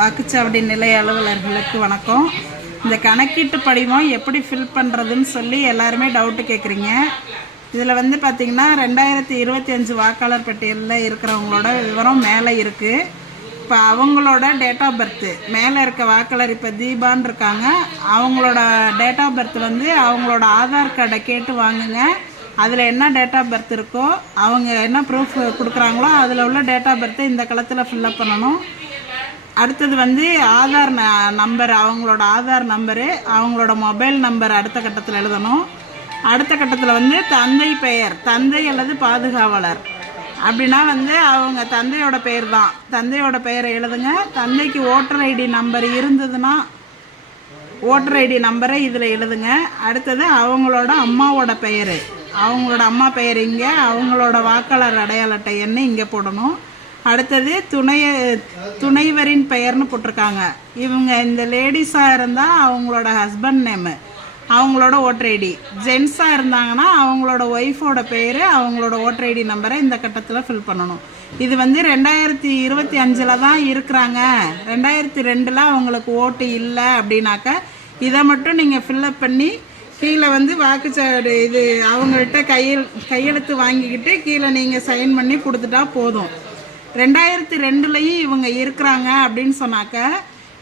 வாக்குச்சாவடி நிலைய அலுவலர்களுக்கு வணக்கம். இந்த கணக்கீட்டு படிவம் எப்படி ஃபில் பண்ணுறதுன்னு சொல்லி எல்லாருமே டவுட்டு கேட்குறீங்க. இதில் வந்து பார்த்திங்கன்னா 2025 வாக்காளர் பட்டியலில் இருக்கிறவங்களோட விவரம் மேலே இருக்குது. இப்போ அவங்களோட டேட் ஆஃப் பர்த்து மேலே இருக்க வாக்காளர் இப்போ தீபான்னு இருக்காங்க. அவங்களோட டேட் ஆஃப் பர்த் வந்து அவங்களோட ஆதார் கார்டை கேட்டு வாங்குங்க. அதில் என்ன டேட் ஆஃப் பர்த் இருக்கோ அவங்க என்ன ப்ரூஃப் கொடுக்குறாங்களோ அதில் உள்ள டேட் ஆஃப் பர்த்தை இந்த களத்தில் ஃபில்லப் பண்ணணும். அடுத்தது வந்து ஆதார் நம்பர், அவங்களோட ஆதார் நம்பரு, அவங்களோட மொபைல் நம்பர் அடுத்த கட்டத்தில் எழுதணும். அடுத்த கட்டத்தில் வந்து தந்தை பெயர், தந்தை அல்லது பாதுகாவலர் அப்படின்னா வந்து அவங்க தந்தையோட பெயர் தான், தந்தையோட பெயரை எழுதுங்க. தந்தைக்கு ஓட்டர் ஐடி நம்பர் இருந்ததுன்னா ஓட்டர் ஐடி நம்பரை இதில் எழுதுங்க. அடுத்தது அவங்களோட அம்மாவோட பெயர், அவங்களோட அம்மா பெயர் இங்கே, அவங்களோட வாக்காளர் அடையாள அட்டை எண்ணை இங்கே போடணும். அடுத்தது துணைவரின் பெயர்னு போட்டிருக்காங்க. இவங்க இந்த லேடிஸாக இருந்தால் அவங்களோட ஹஸ்பண்ட் நேமு, அவங்களோட ஓட்டர் ஐடி. ஜென்ஸாக இருந்தாங்கன்னா அவங்களோட ஒய்ஃபோட பேர், அவங்களோட ஓட்டர் ஐடி நம்பரை இந்த கட்டத்தில் ஃபில் பண்ணணும். இது வந்து 2025 தான் இருக்கிறாங்க, 2002 அவங்களுக்கு ஓட்டு இல்லை அப்படின்னாக்கா இதை மட்டும் நீங்கள் ஃபில்லப் பண்ணி கீழே வந்து வாக்குச்சாவடி இது அவங்கள்ட்ட கையெழுத்து வாங்கிக்கிட்டு கீழே நீங்கள் சைன் பண்ணி கொடுத்துட்டா போதும். 2002 இவங்க இருக்கிறாங்க அப்படின்னு சொன்னாக்க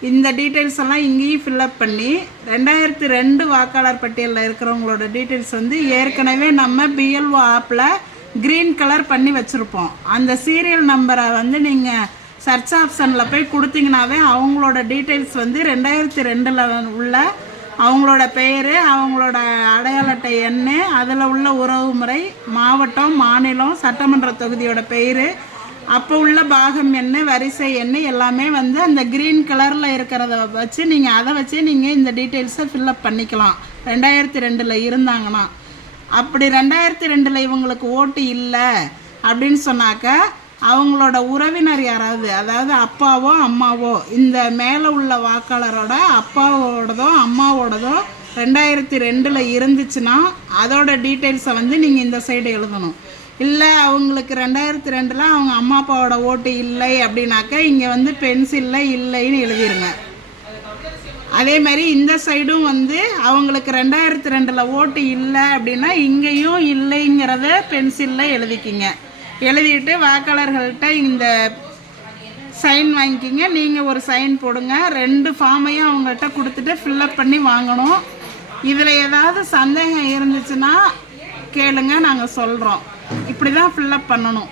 இந்த டீட்டெயில்ஸ் எல்லாம் இங்கேயும் ஃபில்லப் பண்ணி 2002 வாக்காளர் பட்டியலில் இருக்கிறவங்களோட டீட்டெயில்ஸ் வந்து ஏற்கனவே நம்ம பிஎல்ஓ ஆப்பில் க்ரீன் கலர் பண்ணி வச்சுருப்போம். அந்த சீரியல் நம்பரை வந்து நீங்கள் சர்ச் ஆப்ஷனில் போய் கொடுத்தீங்கன்னாவே அவங்களோட டீட்டெயில்ஸ் வந்து 2002 உள்ள அவங்களோட பெயர், அவங்களோட அடையாள அட்டை எண், அதில் உள்ள உறவு முறை, மாவட்டம், மாநிலம், சட்டமன்ற தொகுதியோட பெயர், அப்போ உள்ள பாகம் எண், வரிசை எண் எல்லாமே வந்து அந்த க்ரீன் கலரில் இருக்கிறத வச்சு நீங்கள் அதை வச்சு நீங்கள் இந்த டீட்டெயில்ஸை ஃபில்லப் பண்ணிக்கலாம் 2002 இருந்தாங்கன்னா. அப்படி 2002 இவங்களுக்கு ஓட்டு இல்லை அப்படின்னு சொன்னாக்க அவங்களோட உறவினர் யாராவது, அதாவது அப்பாவோ அம்மாவோ, இந்த மேலே உள்ள வாக்காளரோட அப்பாவோடதோ அம்மாவோடதோ 2002 இருந்துச்சுன்னா அதோட டீட்டெயில்ஸை வந்து நீங்கள் இந்த சைடு எழுதணும். இல்லை அவங்களுக்கு 2002 அவங்க அம்மா அப்பாவோட ஓட்டு இல்லை அப்படின்னாக்க இங்கே வந்து பென்சிலில் இல்லைன்னு எழுதிருங்க. அதே மாதிரி இந்த சைடும் வந்து அவங்களுக்கு 2002 ஓட்டு இல்லை அப்படின்னா இங்கேயும் இல்லைங்கிறத பென்சிலில் எழுதிக்கிங்க. எழுதிட்டு வாக்காளர்கள்ட்ட இந்த சைன் வாங்கிக்கிங்க. நீங்கள் ஒரு சைன் போடுங்க. 2 ஃபார்மையும் அவங்கள்ட்ட கொடுத்துட்டு ஃபில்லப் பண்ணி வாங்கணும். இதில் ஏதாவது சந்தேகம் இருந்துச்சுன்னா கேளுங்க, நாங்கள் சொல்கிறோம். இப்படி தான் ஃபில்லப் பண்ணணும்.